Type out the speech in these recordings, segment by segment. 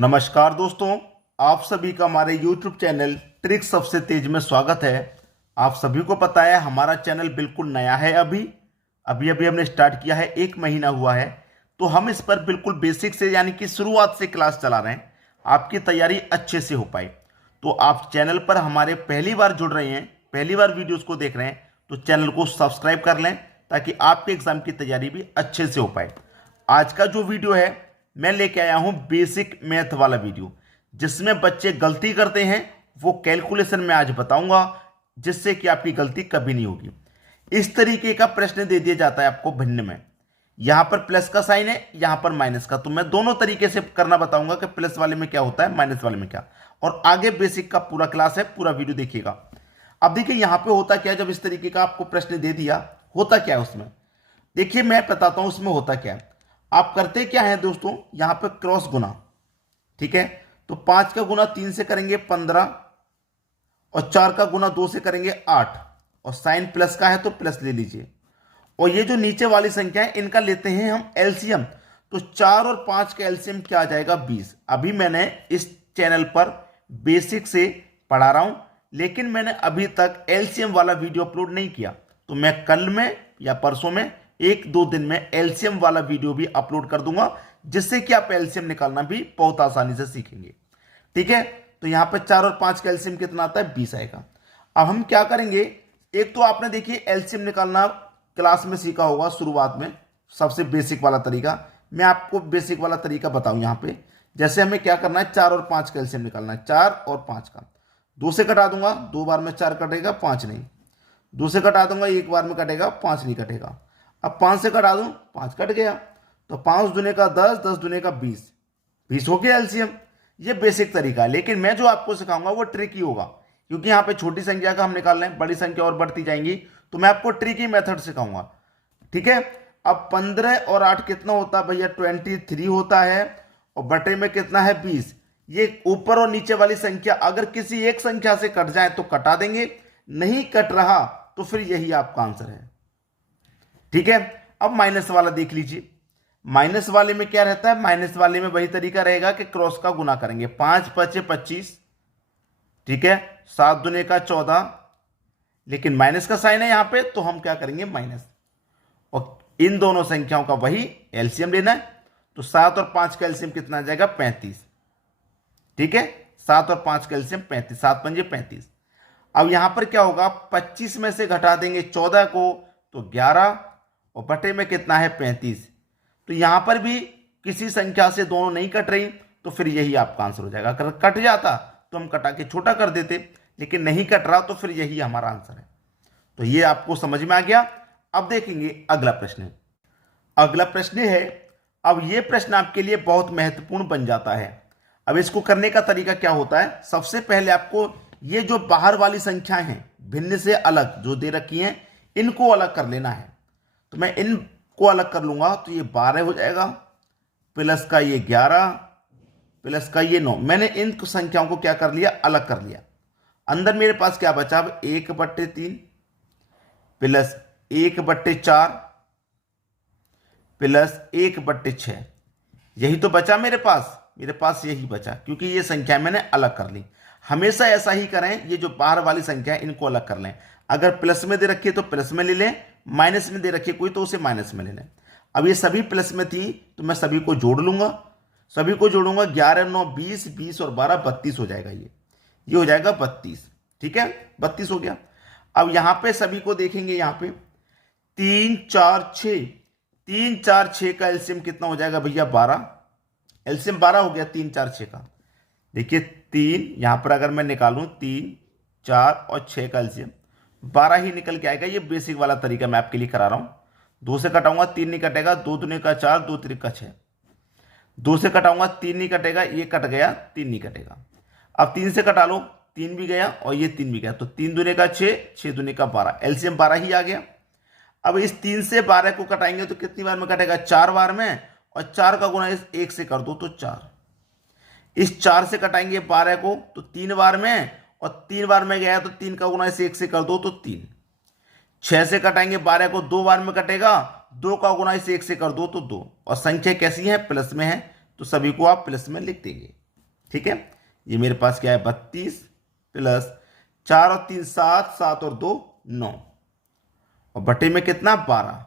नमस्कार दोस्तों, आप सभी का हमारे YouTube चैनल ट्रिक सबसे तेज में स्वागत है। आप सभी को पता है हमारा चैनल बिल्कुल नया है। अभी अभी अभी हमने स्टार्ट किया है, 1 महीना हुआ है। तो हम इस पर बिल्कुल बेसिक से यानी कि शुरुआत से क्लास चला रहे हैं, आपकी तैयारी अच्छे से हो पाए। तो आप चैनल पर हमारे पहली बार जुड़ रहे हैं, पहली बार वीडियोज़ को देख रहे हैं, तो चैनल को सब्सक्राइब कर लें ताकि आपके एग्जाम की तैयारी भी अच्छे से हो पाए। आज का जो वीडियो है मैं लेके आया हूं बेसिक मैथ वाला वीडियो, जिसमें बच्चे गलती करते हैं वो कैलकुलेशन में आज बताऊंगा, जिससे कि आपकी गलती कभी नहीं होगी। इस तरीके का प्रश्न दे दिया जाता है आपको भिन्न में, यहां पर प्लस का साइन है, यहां पर माइनस का। तो मैं दोनों तरीके से करना बताऊंगा कि प्लस वाले में क्या होता है, माइनस वाले में क्या। और आगे बेसिक का पूरा क्लास है, पूरा वीडियो देखिएगा। अब देखिए यहां पे होता क्या है, जब इस तरीके का आपको प्रश्न दे दिया, होता क्या है उसमें, देखिए मैं बताता हूं उसमें होता क्या है। आप करते क्या है दोस्तों, यहां पे क्रॉस गुना, ठीक है। तो 5 का गुना 3 से करेंगे 15, और 4 का गुना 2 से करेंगे 8, और साइन प्लस का है तो प्लस ले लीजिए। और ये जो नीचे वाली संख्या है इनका लेते हैं हम एलसीएम। तो 4 और 5 का एलसीएम क्या आ जाएगा, 20। अभी मैंने इस चैनल पर बेसिक से पढ़ा रहा हूं, लेकिन मैंने अभी तक एलसीएम वाला वीडियो अपलोड नहीं किया। तो मैं कल में या परसों में 1-2 दिन में एलसीएम वाला वीडियो भी अपलोड कर दूंगा, जिससे कि आप एलसीएम निकालना भी बहुत आसानी से सीखेंगे, ठीक है। तो यहां पर 4 और 5 का एलसीएम कितना आता है, 20 आएगा। अब हम क्या करेंगे, एक तो आपने देखिए एलसीएम निकालना क्लास में सीखा होगा शुरुआत में, सबसे बेसिक वाला तरीका। मैं आपको बेसिक वाला तरीका बताऊं। यहां पे जैसे हमें क्या करना है, 4 और 5 का एलसीएम निकालना है। 4 और 5 का 2 से कटा दूंगा, 2 बार में 4 कटेगा, 5 नहीं। 2 से कटा दूंगा, 1 बार में कटेगा, 5 नहीं कटेगा। अब 5 से कटा दूं, 5 कट गया। तो 5 दूने का 10, 10 दूने का 20, 20 हो गया एलसीएम। ये बेसिक तरीका है, लेकिन मैं जो आपको सिखाऊंगा वो ट्रिकी होगा, क्योंकि यहाँ पे छोटी संख्या का हम निकाल रहे हैं, बड़ी संख्या और बढ़ती जाएंगी, तो मैं आपको ट्रिकी मेथड सिखाऊंगा, ठीक है। अब 15 और 8 कितना होता है भैया, 23 होता है, और बटे में कितना है, 20। ये ऊपर और नीचे वाली संख्या अगर किसी एक संख्या से कट जाए तो कटा देंगे, नहीं कट रहा तो फिर यही आपका आंसर है, ठीक है। अब माइनस वाला देख लीजिए। माइनस वाले में क्या रहता है, माइनस वाले में वही तरीका रहेगा कि क्रॉस का गुना करेंगे। 5 पचे 25, ठीक है। 7 दूने का 14, लेकिन माइनस का साइन है यहां पे, तो हम क्या करेंगे, माइनस। और इन दोनों संख्याओं का वही एलसीएम लेना है। तो 7 और 5 का एलसीएम कितना आ जाएगा, 35, ठीक है। 7 और 5 का एलसीएम 35, 7 पंजे 35। अब यहां पर क्या होगा, 25 में से घटा देंगे 14 को तो 11, और बटे में कितना है, 35। तो यहां पर भी किसी संख्या से दोनों नहीं कट रही, तो फिर यही आपका आंसर हो जाएगा। अगर कट जाता तो हम कटा के छोटा कर देते, लेकिन नहीं कट रहा तो फिर यही हमारा आंसर है। तो ये आपको समझ में आ गया। अब देखेंगे अगला प्रश्न। अगला प्रश्न है, अब ये प्रश्न आपके लिए बहुत महत्वपूर्ण बन जाता है। अब इसको करने का तरीका क्या होता है, सबसे पहले आपको ये जो बाहर वाली संख्याएं हैं भिन्न से अलग जो दे रखी हैं, इनको अलग कर लेना है। तो मैं इनको अलग कर लूंगा, तो ये 12 हो जाएगा, प्लस का ये 11, प्लस का ये 9। मैंने इन संख्याओं को क्या कर लिया, अलग कर लिया। अंदर मेरे पास क्या बचा, अब 1/3 प्लस 1/4 प्लस 1/6, यही तो बचा मेरे पास यही बचा, क्योंकि ये संख्या मैंने अलग कर ली। हमेशा ऐसा ही करें, ये जो बाहर वाली संख्या है इनको अलग कर लें। अगर प्लस में दे रखी है तो प्लस में ले लें, माइनस में दे रखी है कोई तो उसे माइनस में ले लें। अब ये सभी प्लस में थी तो मैं सभी को जोड़ लूंगा, सभी को जोड़ूंगा। 11 9 20, 20 और 12 32 हो जाएगा। ये हो जाएगा 32, ठीक है। 32 हो गया। अब यहां पे सभी को देखेंगे, यहां पे 3 4 6, 3 4 6 का एलसीएम कितना हो जाएगा भैया, 12। एलसीएम 12 हो गया 3 4 6 का। देखिए 3 यहां पर अगर मैं निकालूं, 3 4 और 6 का एलसीएम 12 ही निकल के आएगा। ये बेसिक वाला तरीका मैं आपके लिए करा रहा हूं। 2 से कटाऊंगा 3 नहीं कटेगा, 2 दूने का 4, 2 त्रिका 6। 2 से कटाऊंगा 3 नहीं कटेगा, ये कट गया, 3 नहीं कटेगा। अब 3 से कटा लो, 3 भी गया और ये 3 भी गया, तो 3 दूने का 6, 6 दूने का 12, एलसीएम 12 ही आ गया। अब इस 3 से 12 को कटाएंगे तो कितनी बार में कटेगा, 4 बार में, और 4 का गुना इस 1 से कर दो तो 4। इस 4 से कटाएंगे 12 को तो 3 बार में, और 3 बार में गया तो 3 का गुना इस 1 से कर दो तो 3। 6 से कटाएंगे 12 को, 2 बार में कटेगा, 2 का गुना इस 1 से कर दो तो 2। और संख्या कैसी है, प्लस में है, तो सभी को आप प्लस में लिख देंगे। ठीक है, ये मेरे पास क्या है 32 प्लस 4 और 3 7, 7 और 2 9 और बटे में कितना 12।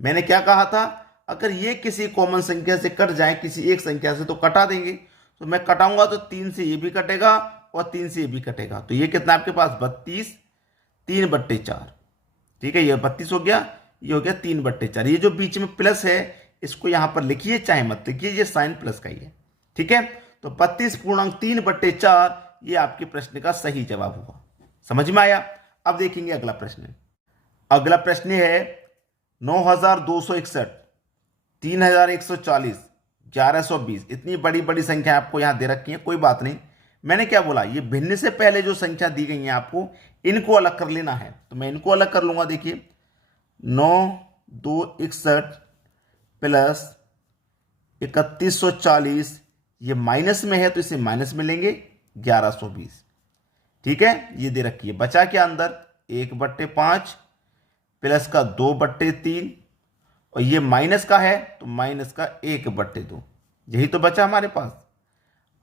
मैंने क्या कहा था, अगर ये किसी कॉमन संख्या से कट जाए, किसी एक संख्या से, तो कटा देंगे। तो मैं कटाऊंगा तो 3 से ये भी कटेगा और 3 से ये भी कटेगा, तो ये कितना आपके पास 32, 3/4। ठीक है, ये 32 हो गया, ये हो गया 3/4। ये जो बीच में प्लस है इसको यहां पर लिखिए, चाहे मत लिखिए, ये साइन प्लस का ही है। ठीक है, तो 32.3/4 ये आपके प्रश्न का सही जवाब हुआ। समझ में आया। अब देखेंगे अगला प्रश्न। अगला प्रश्न है 9261, 3140, 1120। इतनी बड़ी बड़ी संख्या आपको यहां दे रखी है, कोई बात नहीं। मैंने क्या बोला, ये भिन्न से पहले जो संख्या दी गई है आपको इनको अलग कर लेना है, तो मैं इनको अलग कर लूंगा। देखिए 9261 प्लस 3140, ये माइनस में है तो इसे माइनस में लेंगे 1120। ठीक है, ये दे रखी है। बचा क्या अंदर 1/5 प्लस का 2/3 और ये माइनस का है तो माइनस का 1/2, यही तो बचा हमारे पास।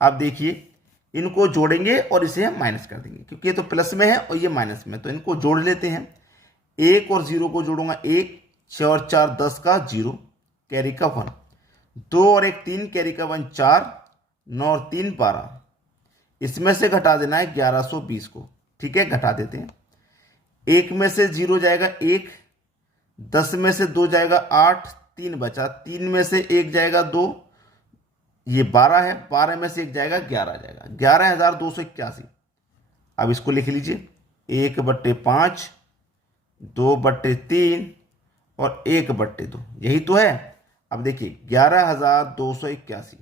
अब देखिए इनको जोड़ेंगे और इसे हम माइनस कर देंगे, क्योंकि ये तो प्लस में है और ये माइनस में, तो इनको जोड़ लेते हैं। 1 और 0 को जोड़ूंगा 1, 6 और 4 10 का 0, कैरी का 1, 2 और 1 3, कैरी का 1 4, 9 और 3 12। इसमें से घटा देना है 1120 को। ठीक है, घटा देते हैं। 1 में से 0 जाएगा 1, 10 में से 2 जाएगा 8, 3 बचा, 3 में से 1 जाएगा 2, ये 12 है, 12 में से 1 जाएगा 11 जाएगा, 11,281। अब इसको लिख लीजिए 1/5, 2/3 और 1/2, यही तो है। अब देखिए 11,281।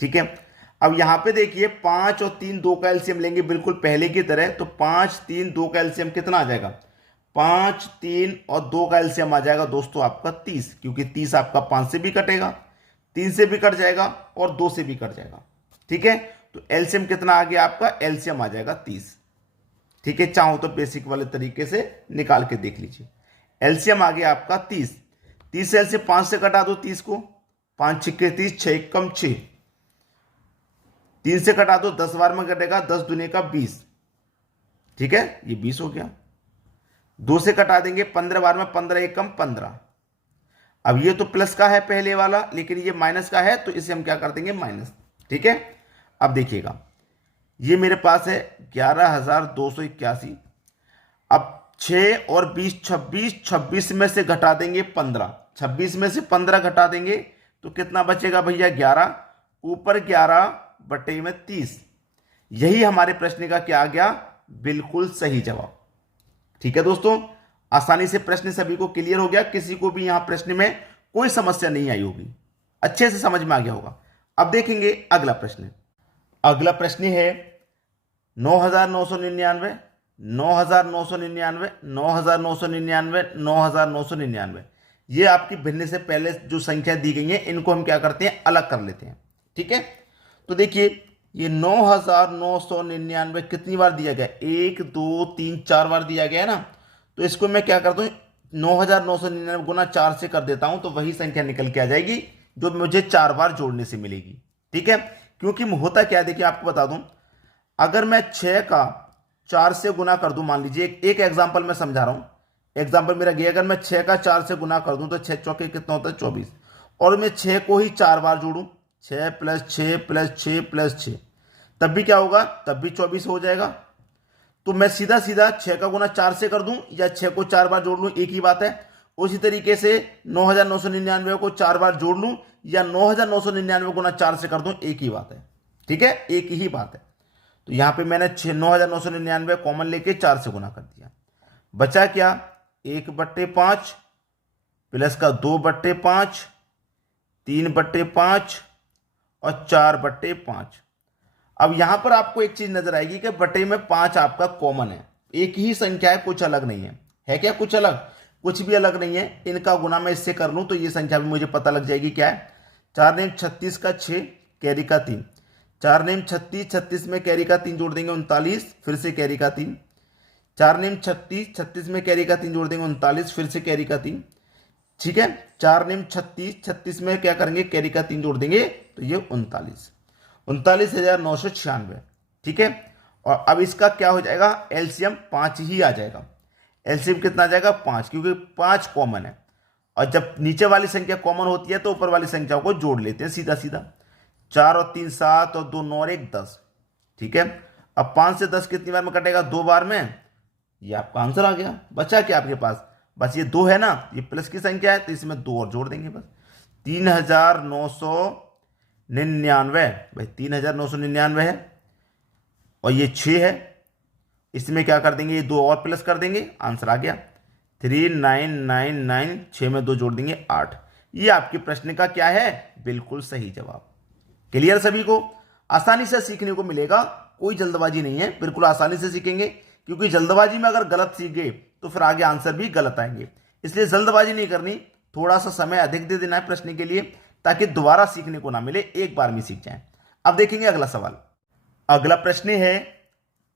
ठीक है, अब यहां पे देखिए 5 और 3 2 का एलसीएम लेंगे बिल्कुल पहले की तरह, तो 5 3 2 का एलसीएम कितना आ जाएगा, 5 3 और 2 का एलसीएम आ जाएगा दोस्तों आपका 30, क्योंकि 30 आपका 5 से भी कटेगा, 3 से भी कट जाएगा और 2 से भी कट जाएगा। ठीक है, तो एलसीएम कितना आ गया आपका, एलसीएम आ जाएगा 30। ठीक है, चाहो तो बेसिक वाले तरीके से निकाल के देख लीजिए। एलसीएम आ गया आपका 30, 30 से 5 से कटा दो 30 को, 5 6 30, 6 कम 6, 3 से कटा दो 10 बार में कटेगा, 10 दूने का 20। ठीक है, ये 20 हो गया। 2 से कटा देंगे 15 बार में, 15 1 कम 15। अब ये तो प्लस का है पहले वाला, लेकिन ये माइनस का है, तो इसे हम क्या कर देंगे माइनस। ठीक है, अब देखिएगा ये मेरे पास है 11,281। अब 6 और 20 26, 26 में से घटा देंगे 15, 26 में से 15 घटा देंगे तो कितना बचेगा भैया 11, ऊपर 11/30। यही हमारे प्रश्न का क्या आ गया, बिल्कुल सही जवाब। ठीक है दोस्तों, आसानी से प्रश्न सभी को क्लियर हो गया, किसी को भी यहां प्रश्न में कोई समस्या नहीं आई होगी, अच्छे से समझ में आ गया होगा। अब देखेंगे अगला प्रश्न। अगला प्रश्न है 9,999, 9,999, 9,999, 9,999। ये आपकी भिन्न से पहले जो संख्या दी गई है इनको हम क्या करते हैं, अलग कर लेते हैं। ठीक है, तो देखिए ये 9,999 कितनी बार दिया गया, 1 2 3 4 बार दिया गया है ना, तो इसको मैं क्या करता हूँ 9,999 गुना 4 से कर देता हूं, तो वही संख्या निकल के आ जाएगी जो मुझे 4 बार जोड़ने से मिलेगी। ठीक है, क्योंकि होता क्या है, देखिए आपको बता दूं, अगर मैं 6 का 4 से गुना कर दूं, मान लीजिए एक एग्जाम्पल मैं समझा रहा हूं, एग्जाम्पल मेरा ये, अगर मैं 6 का 4 से गुना कर दूं तो 6 चौके कितना होता है 24, और मैं 6 को ही 4 बार जोड़ूं, 6 + 6 + 6 + 6, तब भी क्या होगा, तब भी 24 हो जाएगा। तो मैं सीधा सीधा 6 का गुना 4 से कर दूं या 6 को 4 बार जोड़ लूं, एक ही बात है। उसी तरीके से 9,999 को 4 बार जोड़ लूं या 9,999 गुना 4 से कर दूं, एक ही बात है। ठीक है, एक ही बात है। तो यहां पे मैंने 9,999 कॉमन लेके 4 से गुना कर दिया, बचा क्या 1/5 प्लस का 2/5, 3/5 और 4/5। अब यहां पर आपको एक चीज नजर आएगी कि बटे में 5 आपका कॉमन है, एक ही संख्या है, कुछ अलग नहीं है क्या, कुछ अलग, कुछ भी अलग नहीं है। इनका गुना मैं इससे कर लूं तो ये संख्या भी मुझे पता लग जाएगी क्या है। 4 नेम 36 का 6, कैरी का 3, 4 नेम 36, 36 में कैरी का 3 जोड़ देंगे 39, फिर से कैरी का 3, 4 नेम 36, 36 में कैरी का 3 जोड़ देंगे 39, फिर से कैरी का 3। ठीक है, 4 नेम 36, 36 में क्या करेंगे कैरी का 3 जोड़ देंगे तो ये 39, 39,996। ठीक है, और अब इसका क्या हो जाएगा, एलसीएम 5 ही आ जाएगा। एलसीएम कितना आ जाएगा, 5, क्योंकि 5 कॉमन है। और जब नीचे वाली संख्या कॉमन होती है तो ऊपर वाली संख्याओं को जोड़ लेते हैं सीधा सीधा। 4 और 3 7 और 2 9 और 1 10। ठीक है, अब 5 से 10 कितनी बार में कटेगा, 2 बार में। ये आपका आंसर आ गया। बचा क्या आपके पास, बस ये 2 है ना, ये प्लस की संख्या है तो इसमें 2 और जोड़ देंगे बस। 3,999 भाई, 3,999 है और ये 6 है, इसमें क्या कर देंगे, ये 2 और प्लस कर देंगे, आंसर आ गया 3999। 6 में 2 जोड़ देंगे 8। ये आपके प्रश्न का क्या है, बिल्कुल सही जवाब। क्लियर सभी को, आसानी से सीखने को मिलेगा, कोई जल्दबाजी नहीं है, बिल्कुल आसानी से सीखेंगे। क्योंकि जल्दबाजी में अगर गलत सीख गए तो फिर आगे आंसर भी गलत आएंगे, इसलिए जल्दबाजी नहीं करनी, थोड़ा सा समय अधिक दे देना है प्रश्न के लिए, ताकि दोबारा सीखने को ना मिले, एक बार में सीख जाएं। अब देखेंगे अगला सवाल। अगला प्रश्न है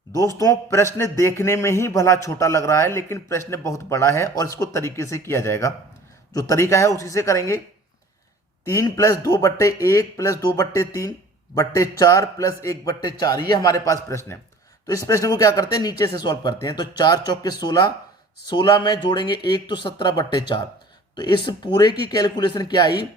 दोस्तों, प्रश्न देखने में ही भला छोटा लग रहा है लेकिन प्रश्न बहुत बड़ा है और इसको तरीके से किया जाएगा। जो तरीका है उसी से करेंगे। 3 + 2/1 + 2/3/4 + 1/4, ये हमारे पास प्रश्न है। तो इस प्रश्न को क्या करते हैं, नीचे से सॉल्व करते हैं। तो 4 चौके 16, 16 में जोड़ेंगे 1 तो 17/4। तो इस पूरे की कैलकुलेशन क्या आई,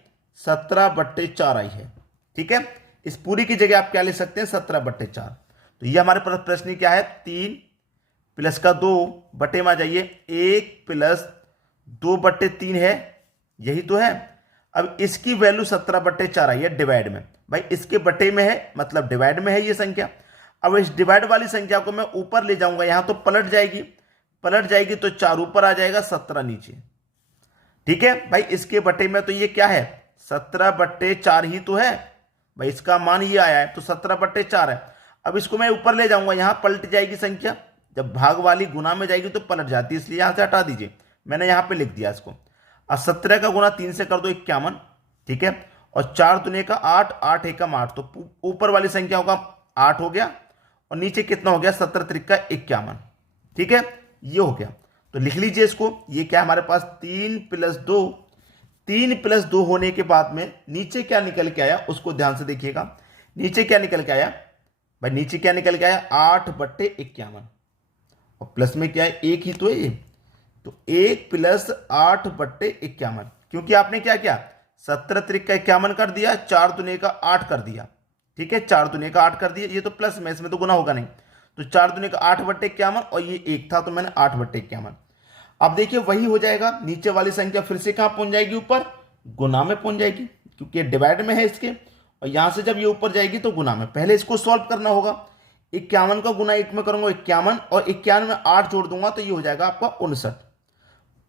17/4 आई है। ठीक है, इस पूरी की जगह आप क्या ले सकते हैं, 17/4। तो ये हमारे पास प्रश्न क्या है, 3 + 2 बटे में आ जाइए, 1 + 2/3 है, यही तो है। अब इसकी वैल्यू 17/4 आई है डिवाइड में, भाई इसके बटे में है मतलब डिवाइड में है ये संख्या। अब इस डिवाइड वाली संख्या को मैं ऊपर ले जाऊंगा, यहां तो पलट जाएगी तो 4 ऊपर आ जाएगा, 17 नीचे। ठीक है भाई, इसके बटे में तो ये क्या है, 17/4 ही तो है भाई, इसका मान ये आया है तो 17/4 है। अब इसको मैं ऊपर ले जाऊंगा, यहां पलट जाएगी संख्या, जब भाग वाली गुना में जाएगी तो पलट जाती है, इसलिए यहां से हटा दीजिए, मैंने यहां पे लिख दिया इसको। अब 17 का गुना 3 से कर दो 51। ठीक है, और 4 दूने का 8, 8 एकम 8, तो ऊपर वाली संख्याओं का 8 हो गया और नीचे कितना हो गया, 17 त्रिक का 51। ठीक है, ये हो गया। तो लिख लीजिए इसको, ये क्या हमारे पास 3 + 2। 3 + 2 होने के बाद में नीचे क्या निकल के आया, उसको ध्यान से देखिएगा। नीचे क्या निकल के आया भाई, नीचे क्या निकल के आया, 8/51। और प्लस में क्या है, 1 ही तो है ये, तो 1 + 8/51। क्योंकि आपने क्या किया, 17 त्रिक का 51 कर दिया, 4 दूने का 8 कर दिया। ठीक है, 4 दूने का 8 कर दिया, ये तो प्लस में, इसमें तो गुना होगा नहीं, तो 4 दूने का 8/51 और ये 1 था तो मैंने 8/51। अब देखिए वही हो जाएगा, नीचे वाली संख्या फिर से कहां पहुंच जाएगी, ऊपर गुना में पहुंच जाएगी, क्योंकि डिवाइड में है इसके, और यहां से जब ये ऊपर जाएगी तो गुना में। पहले इसको सॉल्व करना होगा, 51 का गुना 1 में करूंगा 51, और 51 में 8 जोड़ दूंगा तो ये हो जाएगा आपका 59,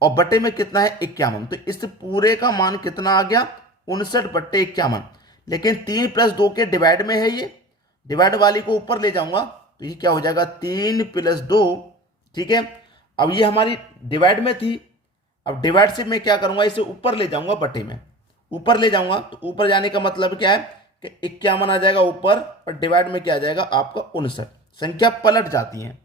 और बटे में कितना है 51। तो इस पूरे का मान कितना आ गया, 59/51। लेकिन 3 + 2 के डिवाइड में है, ये डिवाइड वाली को ऊपर ले जाऊंगा तो ये क्या हो जाएगा, 3 + 2। ठीक है, अब ये हमारी डिवाइड में थी, अब डिवाइड से मैं क्या करूंगा, इसे ऊपर ले जाऊंगा, बटे में ऊपर ले जाऊंगा, तो ऊपर जाने का मतलब क्या है कि 51 आ जाएगा ऊपर, और डिवाइड में क्या आ जाएगा आपका 59। संख्या पलट जाती है।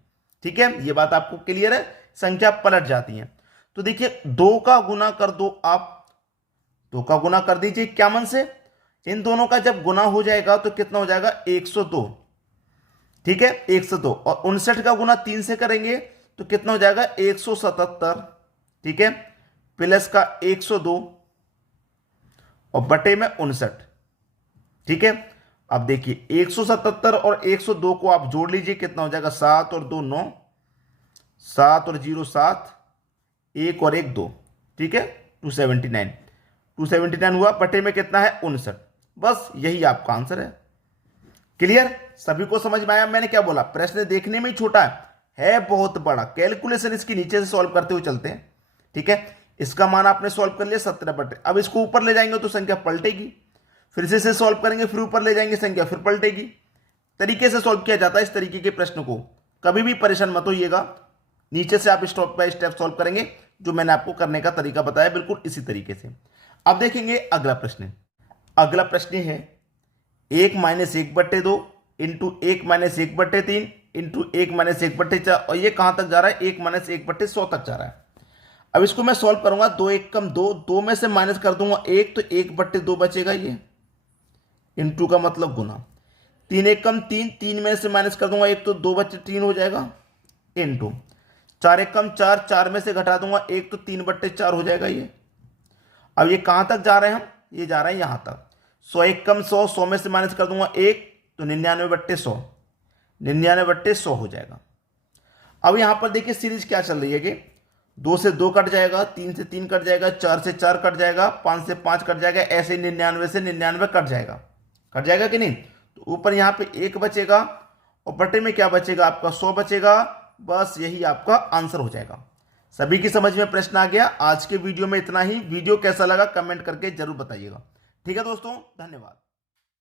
ठीक है, ये बात आपको क्लियर है, संख्या पलट जाती है। तो देखिए 2 का गुना कर दो आप, 2 का गुना कर दीजिए 51 से, इन दोनों का जब गुना हो जाएगा तो कितना हो जाएगा, 102। ठीक है, 102, और 59 का गुना 3 से करेंगे तो कितना हो जाएगा, 177। ठीक है, प्लस का 102 और बटे में 59। ठीक है, अब देखिए 177 और 102 को आप जोड़ लीजिए, कितना हो जाएगा, 7 और 2 9, 7 और 0 7, 1 और 1 2। ठीक है, 279 हुआ, बटे में कितना है, 59। बस यही आपका आंसर है। क्लियर, सभी को समझ में आया। मैंने क्या बोला, प्रश्न देखने में ही छोटा है बहुत बड़ा, कैलकुलेशन इसकी नीचे से सॉल्व करते हुए चलते हैं। ठीक है, इसका मान आपने सॉल्व कर लिया 17/, अब इसको ऊपर ले जाएंगे तो संख्या पलटेगी, फिर से सॉल्व करेंगे, फिर ऊपर ले जाएंगे संख्या फिर पलटेगी। तरीके से सॉल्व किया जाता है इस तरीके के प्रश्न को, कभी भी परेशान मत होइएगा। नीचे से आप स्टेप बाय स्टेप सॉल्व करेंगे, जो मैंने आपको करने का तरीका बताया बिल्कुल इसी तरीके से। अब देखेंगे अगला प्रश्न। अगला प्रश्न है 1 - 1/2 इंटू 1 - 1/3 इंटू 1 - 1/4, और ये कहां तक जा रहा है, 1 - 1/100 तक जा रहा है। अब इसको मैं सॉल्व करूंगा, 2 × 1 = 2, 2 में से माइनस कर दूंगा 1 तो 1/2 बचेगा, ये इंटू का मतलब गुना। 3 एकम 3, 3 में से माइनस कर दूंगा 1 तो 2 बच्चे 3 हो जाएगा, इनटू 4 एकम 4, 4 में से घटा दूंगा 1 तो 3/4 हो जाएगा ये। अब ये कहां तक जा रहे हैं हम, ये जा रहे हैं यहां तक। 100 एकम 100, 100 में से माइनस कर दूंगा 1 तो 99/100, 99/100 हो जाएगा। अब यहां पर देखिए सीरीज क्या चल रही है कि 2 से 2 कट जाएगा, 3 से 3 कट जाएगा, 4 से 4 कट जाएगा, 5 से 5 कट जाएगा, ऐसे 99 से 99 कट जाएगा कि नहीं। तो ऊपर यहां पे 1 बचेगा और बटे में क्या बचेगा आपका 100 बचेगा। बस यही आपका आंसर हो जाएगा। सभी की समझ में प्रश्न आ गया। आज के वीडियो में इतना ही। वीडियो कैसा लगा कमेंट करके जरूर बताइएगा। ठीक है दोस्तों, धन्यवाद।